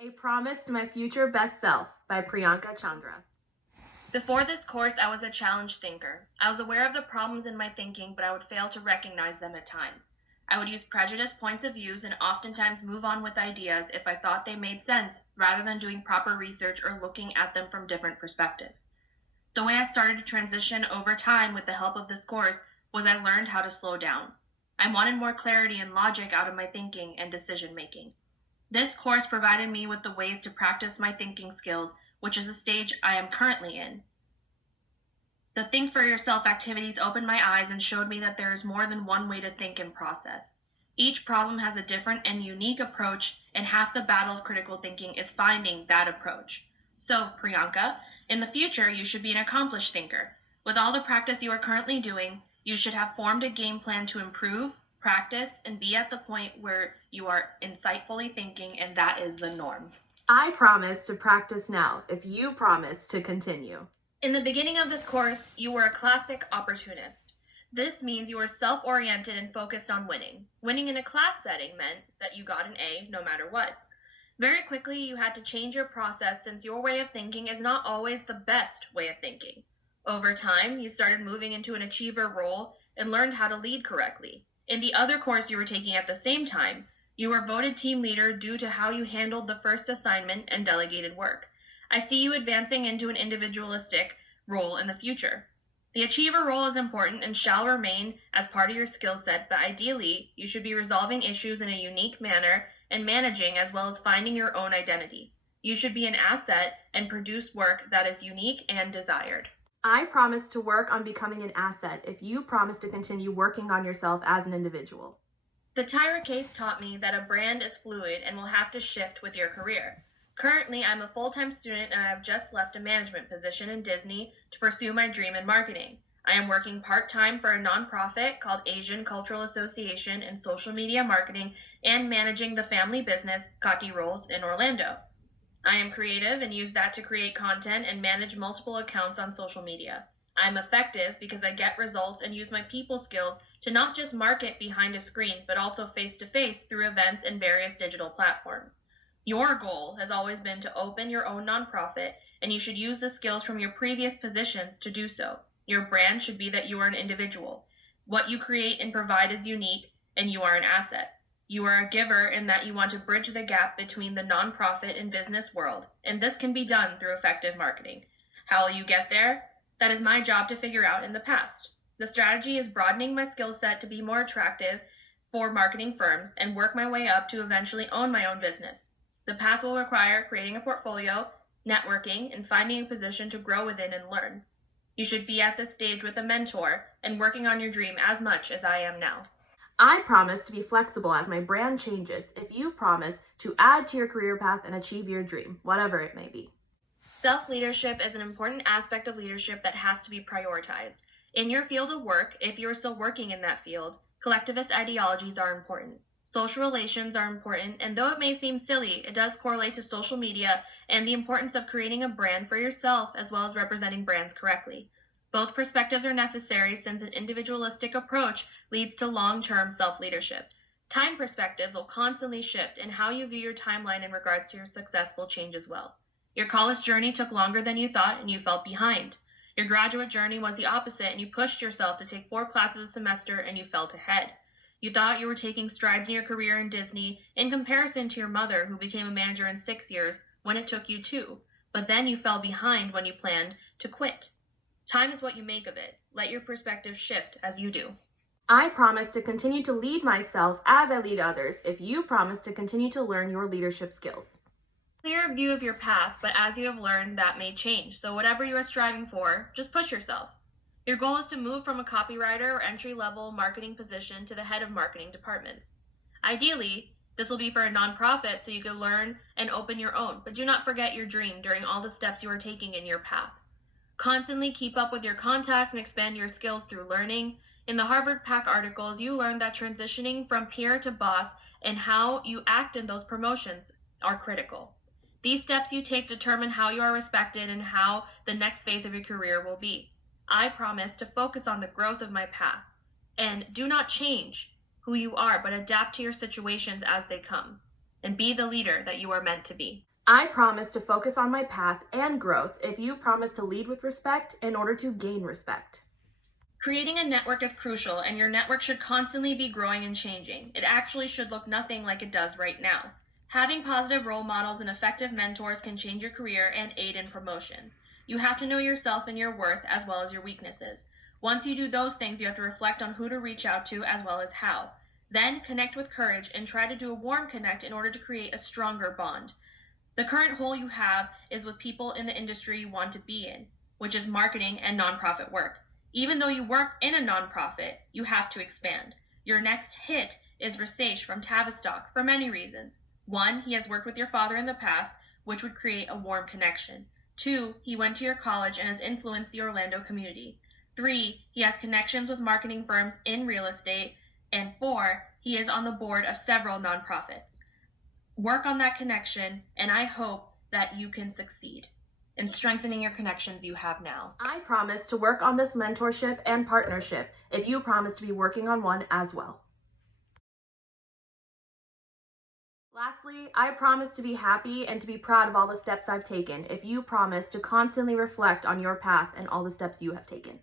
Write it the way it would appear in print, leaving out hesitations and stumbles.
A Promise to My Future Best Self by Priyanka Chandra. Before this course, I was a challenged thinker. I was aware of the problems in my thinking, but I would fail to recognize them at times. I would use prejudiced points of views and oftentimes move on with ideas if I thought they made sense, rather than doing proper research or looking at them from different perspectives. The way I started to transition over time with the help of this course was I learned how to slow down. I wanted more clarity and logic out of my thinking and decision making. This course provided me with the ways to practice my thinking skills, which is a stage I am currently in. The Think for Yourself activities opened my eyes and showed me that there is more than one way to think and process. Each problem has a different and unique approach, and half the battle of critical thinking is finding that approach. So, Priyanka, in the future, you should be an accomplished thinker. With all the practice you are currently doing, you should have formed a game plan to improve, practice, and be at the point where you are insightfully thinking, and that is the norm. I promise to practice now if you promise to continue. In the beginning of this course, you were a classic opportunist. This means you were self-oriented and focused on winning. Winning in a class setting meant that you got an A no matter what. Very quickly, you had to change your process since your way of thinking is not always the best way of thinking. Over time, you started moving into an achiever role and learned how to lead correctly. In the other course you were taking at the same time, you were voted team leader due to how you handled the first assignment and delegated work. I see you advancing into an individualistic role in the future. The achiever role is important and shall remain as part of your skill set, but ideally, you should be resolving issues in a unique manner and managing as well as finding your own identity. You should be an asset and produce work that is unique and desired. I promise to work on becoming an asset if you promise to continue working on yourself as an individual. The Tyra case taught me that a brand is fluid and will have to shift with your career. Currently, I'm a full-time student and I have just left a management position in Disney to pursue my dream in marketing. I am working part-time for a nonprofit called Asian Cultural Association in social media marketing and managing the family business Kati Rolls in Orlando. I am creative and use that to create content and manage multiple accounts on social media. I'm effective because I get results and use my people skills to not just market behind a screen, but also face-to-face through events and various digital platforms. Your goal has always been to open your own nonprofit, and you should use the skills from your previous positions to do so. Your brand should be that you are an individual. What you create and provide is unique, and you are an asset. You are a giver in that you want to bridge the gap between the nonprofit and business world, and this can be done through effective marketing. How will you get there? That is my job to figure out in the past. The strategy is broadening my skill set to be more attractive for marketing firms and work my way up to eventually own my own business. The path will require creating a portfolio, networking, and finding a position to grow within and learn. You should be at this stage with a mentor and working on your dream as much as I am now. I promise to be flexible as my brand changes if you promise to add to your career path and achieve your dream, whatever it may be. Self-leadership is an important aspect of leadership that has to be prioritized. In your field of work, if you are still working in that field, collectivist ideologies are important. Social relations are important, and though it may seem silly, it does correlate to social media and the importance of creating a brand for yourself as well as representing brands correctly. Both perspectives are necessary since an individualistic approach leads to long-term self-leadership. Time perspectives will constantly shift, and how you view your timeline in regards to your success will change as well. Your college journey took longer than you thought, and you felt behind. Your graduate journey was the opposite, and you pushed yourself to take 4 classes a semester, and you felt ahead. You thought you were taking strides in your career in Disney in comparison to your mother, who became a manager in 6 years when it took you 2, but then you fell behind when you planned to quit. Time is what you make of it. Let your perspective shift as you do. I promise to continue to lead myself as I lead others if you promise to continue to learn your leadership skills. Clear view of your path, but as you have learned, that may change. So whatever you are striving for, just push yourself. Your goal is to move from a copywriter or entry-level marketing position to the head of marketing departments. Ideally, this will be for a nonprofit so you can learn and open your own, but do not forget your dream during all the steps you are taking in your path. Constantly keep up with your contacts and expand your skills through learning. In the Harvard PAC articles, you learned that transitioning from peer to boss and how you act in those promotions are critical. These steps you take determine how you are respected and how the next phase of your career will be. I promise to focus on the growth of my path and do not change who you are, but adapt to your situations as they come and be the leader that you are meant to be. I promise to focus on my path and growth if you promise to lead with respect in order to gain respect. Creating a network is crucial, and your network should constantly be growing and changing. It actually should look nothing like it does right now. Having positive role models and effective mentors can change your career and aid in promotion. You have to know yourself and your worth as well as your weaknesses. Once you do those things, you have to reflect on who to reach out to as well as how. Then connect with courage and try to do a warm connect in order to create a stronger bond. The current hole you have is with people in the industry you want to be in, which is marketing and nonprofit work. Even though you work in a nonprofit, you have to expand. Your next hit is Rasesh from Tavistock for many reasons. 1, he has worked with your father in the past, which would create a warm connection. 2, he went to your college and has influenced the Orlando community. 3, he has connections with marketing firms in real estate. And 4, he is on the board of several nonprofits. Work on that connection, and I hope that you can succeed in strengthening your connections you have now. I promise to work on this mentorship and partnership if you promise to be working on one as well. Lastly, I promise to be happy and to be proud of all the steps I've taken if you promise to constantly reflect on your path and all the steps you have taken.